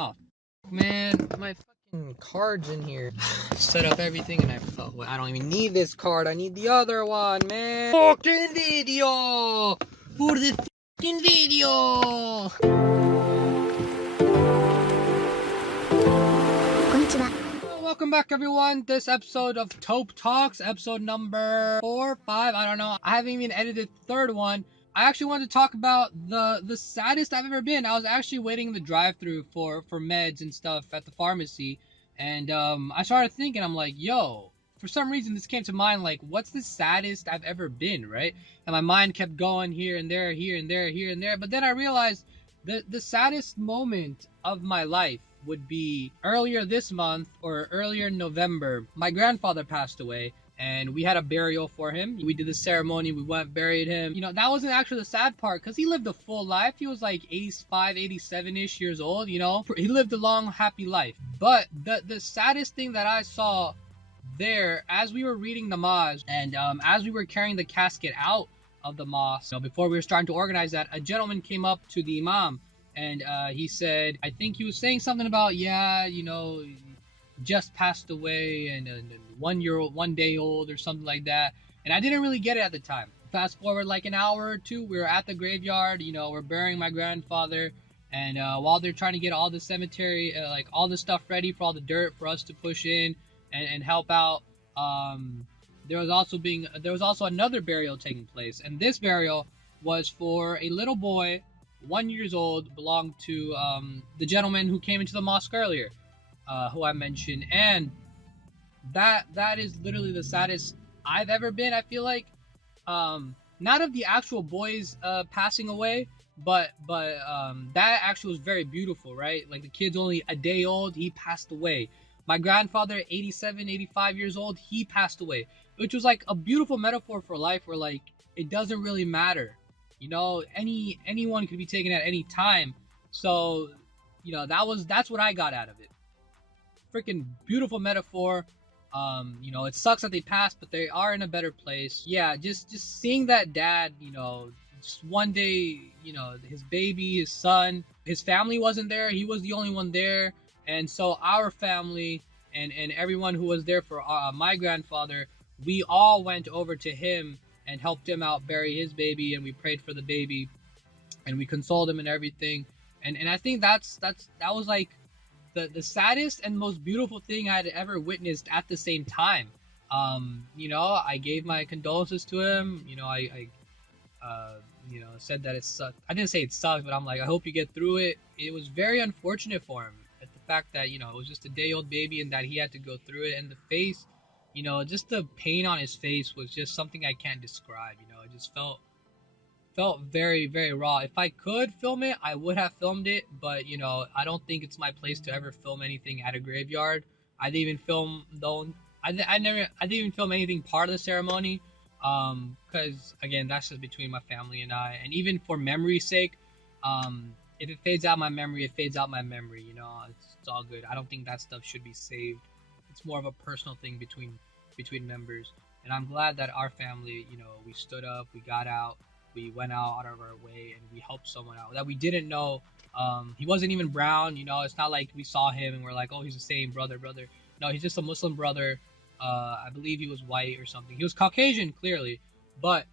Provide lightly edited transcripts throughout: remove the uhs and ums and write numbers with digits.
Oh, man, my fucking card's in here. Set up everything and I don't even need this card. I need the other one, man. Fucking video! For the fucking video! Welcome back, everyone. This episode of Tope Talks, episode number 4 or 5, I don't know. I haven't even edited the third one. I actually wanted to talk about the saddest I've ever been. I was actually waiting in the drive-thru for meds and stuff at the pharmacy, and I started thinking, I'm like, yo, for some reason this came to mind, like, what's the saddest I've ever been, right? And my mind kept going here and there, here and there, here and there, but then I realized the saddest moment of my life would be earlier this month or earlier in November. My grandfather passed away and we had a burial for him. We did the ceremony, we went, buried him. You know, that wasn't actually the sad part because he lived a full life. He was like 85, 87-ish years old, you know. He lived a long, happy life. But the saddest thing that I saw there, as we were reading the Maz and as we were carrying the casket out of the mosque, before we were starting to organize that, a gentleman came up to the imam and he said, I think he was saying something about, just passed away and 1 day old or something like that. And I didn't really get it at the time. Fast forward like an hour or two, we were at the graveyard, we're burying my grandfather. And while they're trying to get all the cemetery, like all the stuff ready for all the dirt for us to push in and help out, there was also another burial taking place. And this burial was for a little boy, 1 year old, belonged to the gentleman who came into the mosque earlier, who I mentioned. And that is literally the saddest I've ever been. I feel like not of the actual boys passing away, but that actually was very beautiful, right? Like the kid's only a day old, he passed away. My grandfather, 87, 85 years old, he passed away, which was like a beautiful metaphor for life where like it doesn't really matter. Anyone could be taken at any time. So, that's what I got out of it. Freaking beautiful metaphor. It sucks that they passed, but they are in a better place. Yeah, just seeing that dad, just one day, his baby, his son, his family wasn't there. He was the only one there. And so our family and everyone who was there for my grandfather, we all went over to him and helped him out bury his baby, and we prayed for the baby and we consoled him and everything. And I think that was like the saddest and most beautiful thing I had ever witnessed at the same time. I gave my condolences to him. I said that it sucked. I didn't say it sucked, but I'm like, I hope you get through it. It was very unfortunate for him, at the fact that, it was just a day old baby and that he had to go through it. And the face, just the pain on his face was just something I can't describe. It just felt very, very raw. If I could film it, I would have filmed it, but I don't think it's my place to ever film anything at a graveyard. I didn't even film I didn't even film anything part of the ceremony, because again, that's just between my family and I. And even for memory's sake, if it fades out my memory, it fades out my memory. It's all good. I don't think that stuff should be saved. It's more of a personal thing between members. And I'm glad that our family, we stood up, we got out, we went out of our way, and we helped someone out that we didn't know. He wasn't even brown. It's not like we saw him and we're like, oh, he's the same brother. No, he's just a Muslim brother. I believe he was white or something. He was Caucasian, clearly, but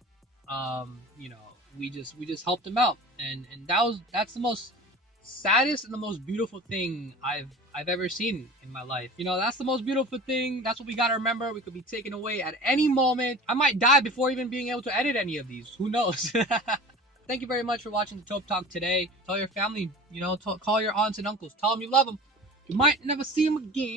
we just helped him out, and that's the most saddest and the most beautiful thing I've ever seen in my life. That's the most beautiful thing. That's what we gotta remember. We could be taken away at any moment. I might die before even being able to edit any of these. Who knows? Thank you very much for watching the Tope Talk today. Tell your family, call your aunts and uncles. Tell them you love them. You might never see them again.